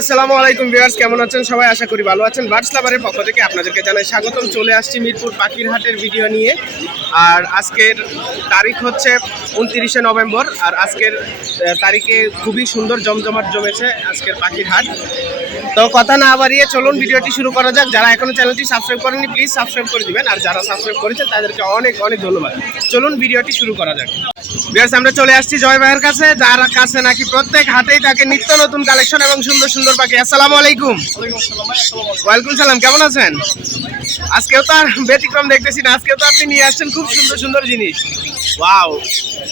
আসসালামু আলাইকুম ভিউয়ার্স, কেমন আছেন সবাই? আশা করি ভালো আছেন। বার্ডস লাভারের পক্ষ থেকে আপনাদেরকে জানাই স্বাগতম। চলে আসছি মিরপুর পাখির হাটের ভিডিও নিয়ে। আর আজকের তারিখ হচ্ছে 29শে নভেম্বর। আর আজকের তারিখে খুবই সুন্দর জমজমাট জমেছে আজকের পাখির হাট। তো কথা না বাড়িয়ে চলুন ভিডিওটি শুরু করা যাক। যারা এখনো চ্যানেলটি সাবস্ক্রাইব করেননি প্লিজ সাবস্ক্রাইব করে দিবেন, আর যারা সাবস্ক্রাইব করেছেন তাদেরকে অনেক অনেক ধন্যবাদ। চলুন ভিডিওটি শুরু করা যাক। ভিউয়ার্স, আমরা চলে আসছি জয় ভাইয়ের কাছে, যার কাছে নাকি প্রত্যেক হাটেই থাকে নিত্য নতুন কালেকশন এবং সুন্দর সুন্দর পাখি। আসসালামু আলাইকুম। ওয়ালাইকুম সালাম, কেমন আছেন? আজকেও তো আর ব্যতিক্রম দেখতেছি না, আজকেও তো আপনি নিয়ে আসছেন খুব সুন্দর সুন্দর জিনিস। ওয়াও,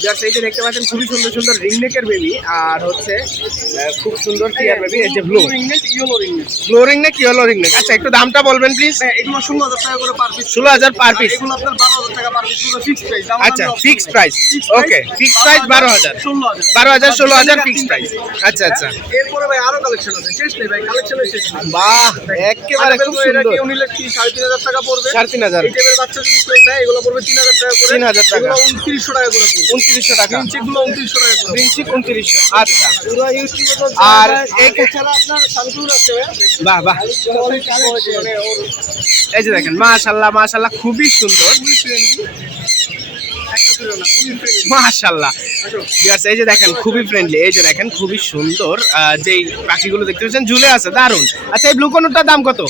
ভিউয়ার্স এই যে দেখতে পাচ্ছেন খুবই সুন্দর সুন্দর রিংনেকের বেবি, আর হচ্ছে খুব সুন্দর টিয়ার বেবি। এই যে blue ringneck, yellow ringneck, blue ringneck, yellow ringneck. আচ্ছা, একটু দামটা বলবেন প্লিজ। এগুলো 16,000 টাকা করে পার পিস। 16,000 per piece. এগুলো আপনার 12,000 টাকা পার পিস, পুরো ফিক্সড প্রাইস। আচ্ছা, ফিক্সড প্রাইস। ওকে, ফিক্সড প্রাইস 12,000, 16,000 ফিক্সড প্রাইস। আচ্ছা আচ্ছা, এরপরে ভাই আরো কালেকশন আছে, শেষ নেই ভাই, কালেকশনের শেষ নেই। বাহ, একেবারে খুব সুন্দর। কেউ নিলে কি 3,500 টাকা পড়বে। 3,500। এই টাইপের বাচ্চা যদি কেউ নেয় এগুলো পড়বে 3,000 টাকা করে। 3,000 টাকা। এগুলো 2,900 টাকা করে পড়বে। 2,900 টাকা। চিকগুলো 2,900 টাকা করে। প্রিন্সিপ 2,900। আচ্ছা, পুরো ইউটিউবে তো আর এই এছাড়া আপনার সানকুর আছে। বাহ বাহ, মানে ওর এই যে দেখেন মাশাআল্লাহ মাশাআল্লাহ, খুবই সুন্দর মাশাআল্লাহ। ভিউয়ার্স এই যে দেখেন খুবই ফ্রেন্ডলি, এই যে দেখেন খুবই সুন্দর যেই পাখিগুলো দেখতে পাচ্ছেন ঝুলে আছে, দারুন। আচ্ছা, এই ব্লু কোনটার দাম কত?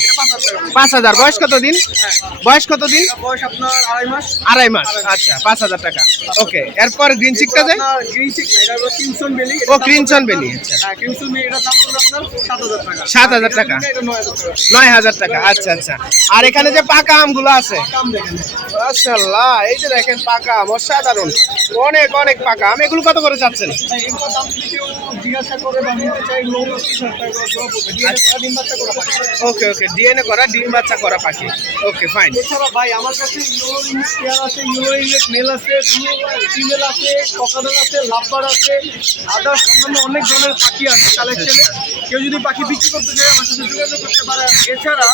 5,000। বয়স কত দিন? বয়স কত দিন? বয়স আপনার 2.5 মাস। 2.5 মাস। আচ্ছা, 5,000 টাকা। ওকে, এরপর গ্রিন চিকটা যায়? গ্রিন চিক না, এটা হলো ক্রিমসন বেলি। ও, ক্রিমসন বেলি। আচ্ছা, হ্যাঁ, ক্রিমসন বেলি এটার দাম পড়বে আপনার 7,000 টাকা। 7,000 টাকা। এটা 9,000 টাকা। 9,000 টাকা। আচ্ছা আচ্ছা, আর এখানে যে পাকা আমগুলো আছে দাম দেখেন। মাশাআল্লাহ, এই যে দেখেন পাকা আম, অসাধারণ, অনেক অনেক পাকা আম। এগুলো কত করে চাচ্ছেন? ভাই এগুলোর দাম যদি কেউ জিজ্ঞাসা করে বা নিতে চাই, লোন 30,000 টাকা করে জোড়া পড়বে। ডিএনএ করা ডিম বাচ্চা করা পাখি। ওকে ওকে, ডিএনএ করা ডিম বাচ্চা করা পাখি। ওকে, ফাইন। এছাড়া ভাই আমার কাছে ইউরো ইংলিশ পেয়ার আছে, ইউরো ইংলিশ মেল আছে, ফিমেল আছে, ককাডেল আছে, লাভবার আছে, আদার্স অন্যান্য অনেক ধরনের পাখি আছে কালেকশনে। কেউ যদি পাখি বিক্রি করতে চায় আমার সাথে যোগাযোগ করতে পারে। আর এছাড়া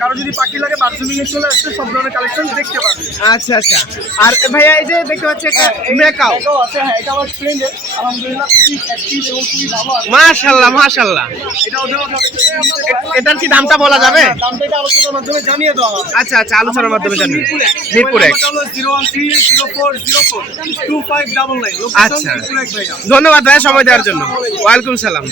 কারো যদি পাখি লাগে বাথরুমিংয়ে চলে আসতে সব ধরনের কালেকশন দেখতে পাবে। আচ্ছা আচ্ছা, আর ভাইয়া এই যে দেখতে পাচ্ছি একটা মেকাও এটাও আছে। হ্যাঁ, এটা আমার ফ্রেন্ডের, আলহামদুলিল্লাহ খুবই অ্যাক্টিভ এবং খুবই ভালো আছে। মাশাআল্লাহ মাশাআল্লাহ। এটাও দেওয়া যাবে। এটার কি দামটা বলা যাবে? দামটা এটা আলোচনার মাধ্যমে জানিয়ে দেওয়া হবে। আচ্ছা আচ্ছা, আলোচনার মাধ্যমে জানবেন। মিরপুরে। 01304042599। আচ্ছা, ধন্যবাদ ভাইয়া সময় দেওয়ার জন্য। ওয়ালাইকুম সালাম।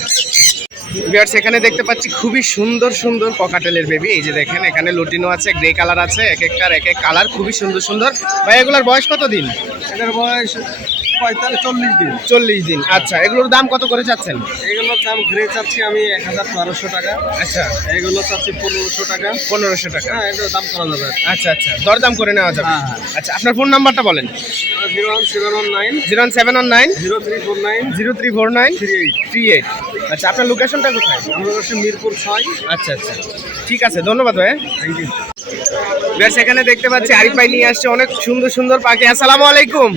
ভিউয়ার্স, এখানে দেখতে পাচ্ছি খুবই সুন্দর সুন্দর ককাটেলের বেবি। এই যে দেখেন এখানে লুটিনো আছে, গ্রে কালার আছে, এক একটার এক এক কালার, খুবই সুন্দর সুন্দর। ভাই এগুলোর বয়স কত দিন? এটার বয়স 40 দিন। 40 দিন। আচ্ছা, এগুলোর দাম কত করে চাচ্ছেন? এগুলোর দাম গ্রে চাচ্ছি আমি 1,1200 টাকা। আচ্ছা, এগুলো চাচ্ছি 1,500 টাকা। 1,500 টাকা। হ্যাঁ, এটার দাম করা যাবে। আচ্ছা আচ্ছা, দরদাম করে নেওয়া যাবে। হ্যাঁ, হ্যাঁ। আচ্ছা, আপনার ফোন নাম্বারটা বলেন। 01719 01719 0349 0349 38। 38। আচ্ছা, আপনার লোকেশনটা কোথায়? আমরা হচ্ছে মিরপুর 6। আচ্ছা আচ্ছা, ঠিক আছে, ধন্যবাদ ভাই। Thank you. বেশ, এখানে দেখতে পাচ্ছি আরিফ ভাই নিয়ে আসছে অনেক সুন্দর সুন্দর পাখি। আসসালামু আলাইকুম,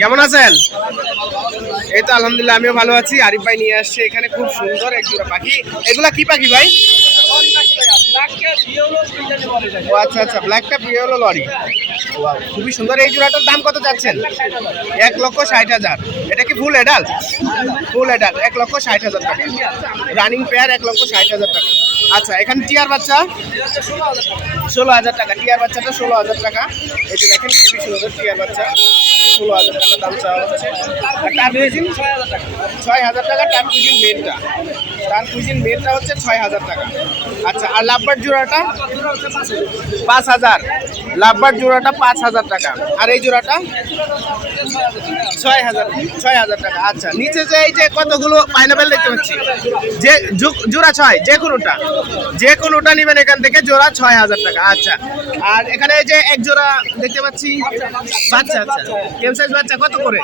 কেমন আছেন? এই তো আলহামদুলিল্লাহ, আমিও ভালো আছি। আরিফ ভাই নিয়ে আসছে এখানে খুব সুন্দর এক জোড়া পাখি। এগুলা কি পাখি ভাই? ও আচ্ছা আচ্ছা, black cap yellow lorry. Wow, খুবই সুন্দর। এই জোড়াটার দাম কত যাচ্ছেন? 1,60,000। এটা কি ফুল এডাল্ট? ফুল এডাল্ট, 1,60,000 টাকা। রানিং পেয়ার, 1,60,000 টাকা। আচ্ছা, এখানে টিয়ার বাচ্চা 16,000 টাকা। টিয়ার বাচ্চাটা 16,000 টাকা। এই যে দেখেন খুবই সুন্দর টিয়ার বাচ্চা, 16,000 টাকা দাম চাওয়া হচ্ছে। আর টার কুইজিন 6,000 টাকা। টার কুইজিন মেলটা, টার কুইজিন মেলটা হচ্ছে 6,000 টাকা। আচ্ছা, আর লাভবার জোড়াটা 5,000। লাভবার জোড়াটা 5,000 টাকা। আর এই জোড়াটা 6,000 টাকা। আচ্ছা, নিচে যে এই যে কতগুলো পাইনাপেল দেখতে পাচ্ছি, যে জোড়া 6, যে কোনোটা নেবেন এখান থেকে, জোড়া 6,000 টাকা। আচ্ছা, আর এখানে এই যে এক জোড়া দেখতে পাচ্ছি বাচ্চা। আচ্ছা, কেম সাইজ বাচ্চা কত করে?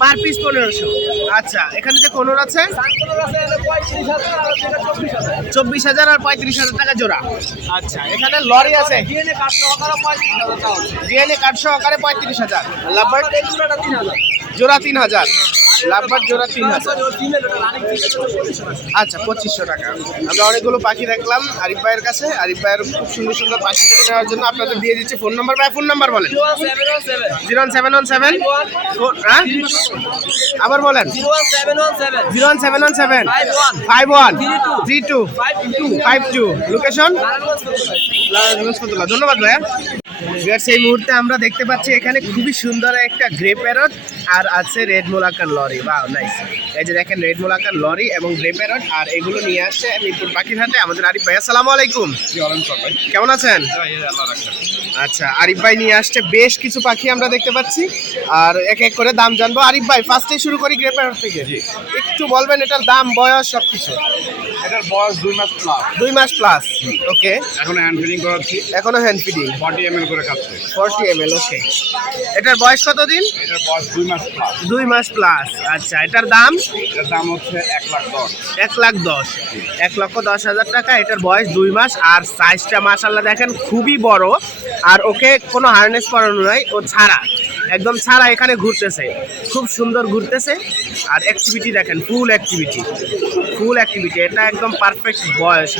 Per piece 1,500। আচ্ছা, এখানে যে কোনোর আছে 24,000 আর 35,000 টাকা জোড়া। আচ্ছা, এখানে লরি আছে ডিএনএ কার্ড সহকারে 35,000। লাভবার্ড জোড়া 3000, লাভবার্ড জোড়া 3000। আচ্ছা 2500 টাকা। আমরা অনেকগুলো পাখি দেখলাম আরিফ ভাইয়ের কাছে। আরিফ ভাইয়ের খুব সুন্দর সুন্দর পাখি নেওয়ার জন্য আপনাদের দিয়ে দিচ্ছে ফোন নাম্বার। ভাই ফোন নাম্বার বলেন। 01717 হ্যাঁ আবার বলেন। 01717 513252। লোকেশন ধন্যবাদ ভাইয়া। সেই মুহূর্তে আমরা দেখতে পাচ্ছি এখানে খুবই সুন্দর একটা গ্রে প্যারট আর আছে রেড মোলাকার লরি। বাহ নাইস। এই যে দেখেন রেড মোলাকার লরি এবং গ্রে প্যারট, আর এগুলো নিয়ে আসছে মিরপুর পাখির হাটে আমাদের আরিফ ভাই। আসসালামু আলাইকুম, কেমন আছেন? আচ্ছা, আরিফ ভাই নিয়ে আসছে বেশ কিছু পাখি আমরা দেখতে পাচ্ছি, আর এক এক করে দাম জানবো। আরিফ ভাই ফার্স্টে শুরু করি গ্রে প্যারট থেকে। একটু বলবেন এটার দাম, বয়স, সবকিছু। এটার বয়স 2 মাস প্লাস। 2 মাস প্লাস। ওকে, এখন হ্যান্ড ফিডিং করাচ্ছি, এখনো হ্যান্ড ফিডিং। 40 ml করে খাচ্ছে। 40 ml। ওকে, এটার বয়স কত দিন? এটার বয়স 2 মাস প্লাস। 2 মাস প্লাস। আচ্ছা, এটার দাম? এটার দাম হচ্ছে 1,10,000। 1,10,000, 1,10,000 টাকা। এটার বয়স 2 মাস, আর সাইজটা মাশাআল্লাহ দেখেন খুবই বড়। আর ওকে কোনো হারনেস পরানো নাই, ও ছাড়া, একদম ছাড়া এখানে ঘুরতেছে, খুব সুন্দর ঘুরতেছে। আর অ্যাক্টিভিটি দেখেন, ফুল অ্যাক্টিভিটি। এটা একদম পারফেক্ট বয়স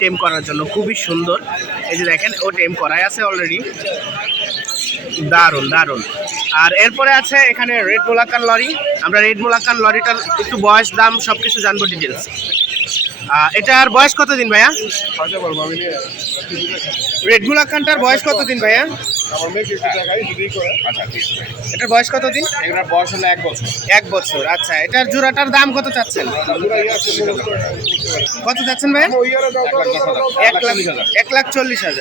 টেম করার জন্য, খুবই সুন্দর। এই যে দেখেন ও টেম করাই আছে অলরেডি। দারুণ। আর এরপরে আছে এখানে রেড মোলাকান লরি। আমরা রেড মোলাকান লরিটার একটু বয়স, দাম সবকিছু জানবো, ডিটেলস। এটার বয়স কত দিন ভাইয়া? রেড মোলাকানটার বয়স কত দিন ভাইয়া? এটার বয়স কত দিন? এটার বয়স হলো 1 বছর। 1 বছর। আচ্ছা, এটার জোড়াটার দাম কত চাচ্ছেন? কত চাচ্ছেন ভাইয়া? 1,40,000।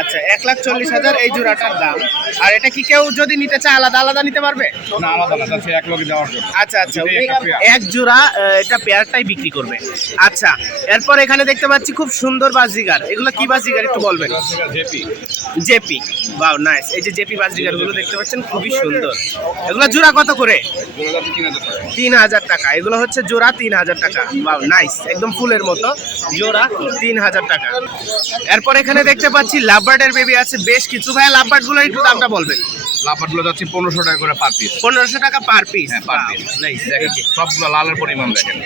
আচ্ছা, 1,40,000 এই জোড়াটার দাম। আর এটা কি কেউ যদি নিতে চায় আলাদা নিতে পারবে? না, আলাদা না, সে এক লগে দেওয়ার জন্য। আচ্ছা, উনি এক জোড়া এটা পেয়ারটাই বিক্রি করবে। আচ্ছা, এরপর এখানে দেখতে পাচ্ছি খুব সুন্দর বাজিগার। এগুলো কি বাজিগার একটু বলবেন? জেপি। বাহ নাইস। এই যে জেপি বাজিগার গুলো দেখতে পাচ্ছেন, খুবই সুন্দর। এগুলো জোড়া কত করে? 3,000 টাকা। এগুলো হচ্ছে জোড়া 3,000 টাকা। বাহ নাইস, একদম ফুলের মতো। জোড়া 3,000 টাকা। এরপর এখানে দেখতে পাচ্ছি লাভবার্ডের বেবি আছে বেশ কিছু। ভাই লাভবার্ড গুলো একটু দামটা বলবেন। লাফাটগুলো যাচ্ছে 1500 টাকা করে পার পিস। 1500 টাকা পার পিস। হ্যাঁ, পার পিস। দেখেন সবগুলো লালের পরিমাণ দেখেন,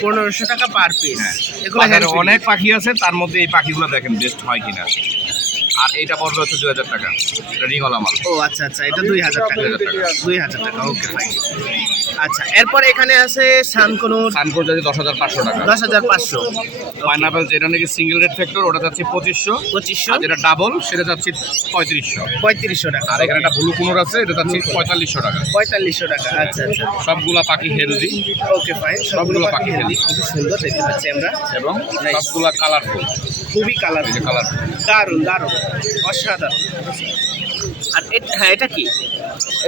1500 টাকা পার পিস। এগুলো বাজারে অনেক পাখি আছে, তার মধ্যে এই পাখিগুলো দেখেন বেস্ট হয় কিনা। আর এইটা পড়বে হচ্ছে 2000 টাকা। এটা রিংওয়ালা মাল। ও আচ্ছা, এটা 2000 টাকা। 2000 টাকা। Okay fine. আচ্ছা, এরপর এখানে আছে সানকোনোর। সানকোর যাচ্ছে 10,500 টাকা। 10,500। পাইনাপেল যেটা নাকি সিঙ্গেল রেড ফ্যাক্টর, ওটা যাচ্ছে 2500। আর যেটা ডাবল সেটা যাচ্ছে 3500 টাকা। আর এখানে একটা ব্লু কুনোর আছে, এটা যাচ্ছে 4500 টাকা। 4500 টাকা। আচ্ছা। সবগুলা পাখি হেলদি। Okay fine. সবগুলো পাখি হেলদি, খুবই সুন্দর দেখতে পাচ্ছি আমরা, এবং সবগুলা কালারফুল, খুবই কালারফুল। দারুণ অসাধারণ। আর হ্যাঁ, এটা কি?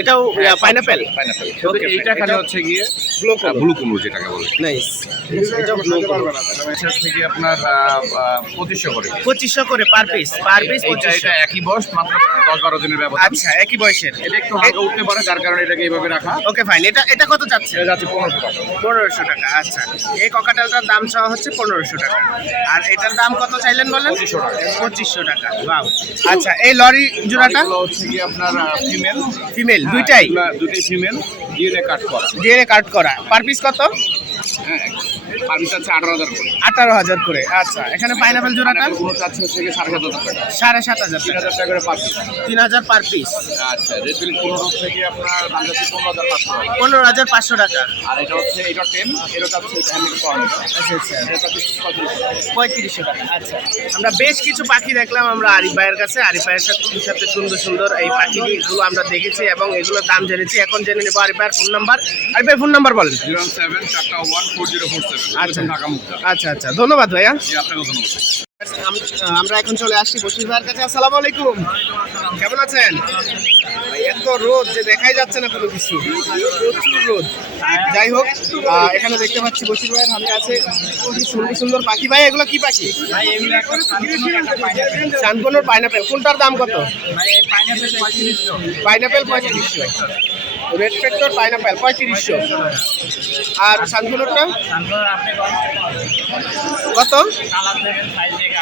এটাও পাইনাপেল। ওকে, এইটা খালি হচ্ছে গিয়ে ব্লু কুনোর যেটাকে বলে। নাইস। এটা ব্লু কুনোর। এটার থেকে আপনার 2500 করে। 2500 করে পার পিস। এটা একই বয়স, মাত্র 10-12 দিনের ব্যবধান। আচ্ছা, একই বয়সের। এটা একটু হালকা উঠতে পারে, যার কারণে এটাকে এইভাবে রাখা। Okay fine. এটা কত যাচ্ছে? এটা যাচ্ছে 1500 টাকা। 1500 টাকা। আচ্ছা, এই ককাটেলটার দাম চাওয়া হচ্ছে 1500 টাকা। আর এটার দাম কত চাইলেন বলেন? 2500 টাকা। 2500 টাকা। বাহ। আচ্ছা, এই লরি জোড়াটা হচ্ছে কি আপনার ফিমেল? দুইটাই ফিমেল, ডিএনএ কাট করা। পার পিস কত? হ্যাঁ, পার পিস আছে 18,000 করে। 18,000 করে। আচ্ছা, এখানে পাইনাপেল জোড়াটা পুরো চাচ্ছে হচ্ছে 7,500 টাকা। 7,500 টাকা। 3,000 টাকা করে পার পিস। 3,000 per piece. আচ্ছা, রেড বিল 15 থেকে আপনার দাম যাচ্ছে 15,500 টাকা। 15,500 টাকা। আর এটা হচ্ছে এটা 10, এটা যাচ্ছে হ্যান্ডিং পাওয়া। আচ্ছা, এটা যাচ্ছে 3500 টাকা। আচ্ছা, আমরা বেশ কিছু পাখি দেখলাম আমরা আরিফ ভাইয়ের কাছে। আরিফ ভাইয়ের সাথে সুন্দর এই পাখিগুলো আমরা দেখেছি এবং এগুলোর দাম জেনেছি। এখন জেনে নেবো আরিফ ভাইয়ের ফোন নাম্বার। আরিফ ভাই ফোন নাম্বার বলেন। 07414047। আচ্ছা, ধন্যবাদ ভাইয়া। আপনাকে ধন্যবাদ। আমরা এখন চলে আসছি বশির ভাইয়ের কাছে। আসসালামু আলাইকুম, কেমন আছেন? এত রোদ যে দেখাই যাচ্ছে না কোনো কিছু, প্রচুর রোদ। যাই হোক, এখানে দেখতে পাচ্ছি বশির ভাইয়ের হাতে আছে খুবই সুন্দর পাখি। ভাই এগুলো কি পাখি? সানকোনোর পাইনাপেল। কোনটার দাম কত? পাইনাপেল 3500। Red factor pineapple 3500। আর সানফ্লাওয়ারটা কত?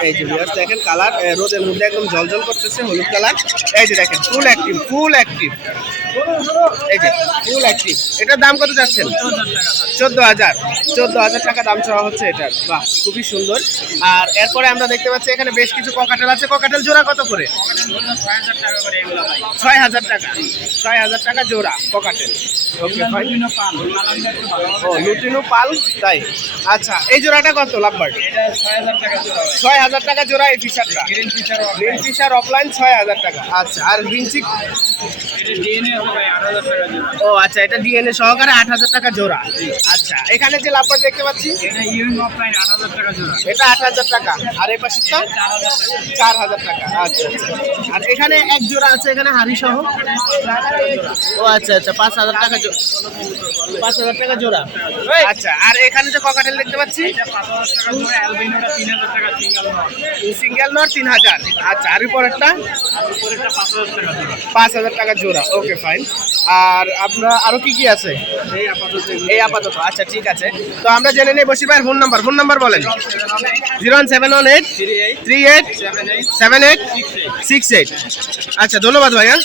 এই যে ভিউয়ার্স দেখেন কালার রোদের মধ্যে একদম জলজল করতেছে, হলুদ কালার। এই যে দেখেন ফুল অ্যাক্টিভ, ফুল অ্যাক্টিভ, এই যে ফুল অ্যাক্টিভ। এটার দাম কত যাচ্ছেন? 14,000। 14,000 টাকা দাম চাওয়া হচ্ছে এটার। বাহ, খুবই সুন্দর। আর এরপরে আমরা দেখতে পাচ্ছি এখানে বেশ কিছু ককাটেল আছে। ককাটেল জোড়া কত করে? 6,000 টাকা। 6,000 টাকা জোড়া ককাটেল। Okay fine. ও লুটিনো পাল, তাই? আচ্ছা, এই জোড়াটা কত লাভবার্ড? 6,000 টাকা জোড়া এই ফিশারটা। গ্রিন ফিশার অফলাইন 6,000 টাকা। আচ্ছা, আর গ্রিন চিক? ও আচ্ছা, এটা ডিএনএ সহকারে 8,000 টাকা জোড়া। আচ্ছা, এখানে যে লাভবার্ড দেখতে পাচ্ছি এটা 8,000 টাকা। আর এই পাশেরটা 4,000 টাকা। আচ্ছা আচ্ছা। আর এখানে এক জোড়া আছে এখানে হাড়ি সহ। ও আচ্ছা আচ্ছা, 5,000 টাকা 5,000 টাকা জোড়া। আচ্ছা, আর এখানে যে ককাটেল দেখতে পাচ্ছি সিঙ্গেল নর 3,000। আচ্ছা, আর পরেরটা 5,000 টাকা জোড়া। Okay fine. আর আপনার আরো কি কি আছে? এই আপাতত। আচ্ছা ঠিক আছে, তো আমরা জেনে নেই বসির ভাইয়ের ফোন নাম্বার বলেন। 01718 38 78 68। আচ্ছা, ধন্যবাদ ভাইয়া।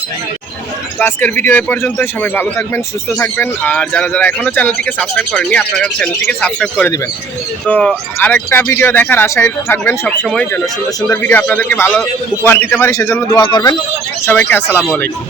তো আজকের ভিডিও এই পর্যন্ত। সবাই ভালো থাকবেন, সুস্থ থাকবেন। আর যারা যারা এখনো চ্যানেলটিকে সাবস্ক্রাইব করেননি আপনারা চ্যানেলটিকে সাবস্ক্রাইব করে দিবেন। তো আরেকটা ভিডিও দেখার আশায় থাকবেন সবসময়, যেন সুন্দর সুন্দর ভিডিও আপনাদেরকে ভালো উপহার দিতে পারি, সেজন্য দোয়া করবেন। সবাইকে আসসালামু আলাইকুম।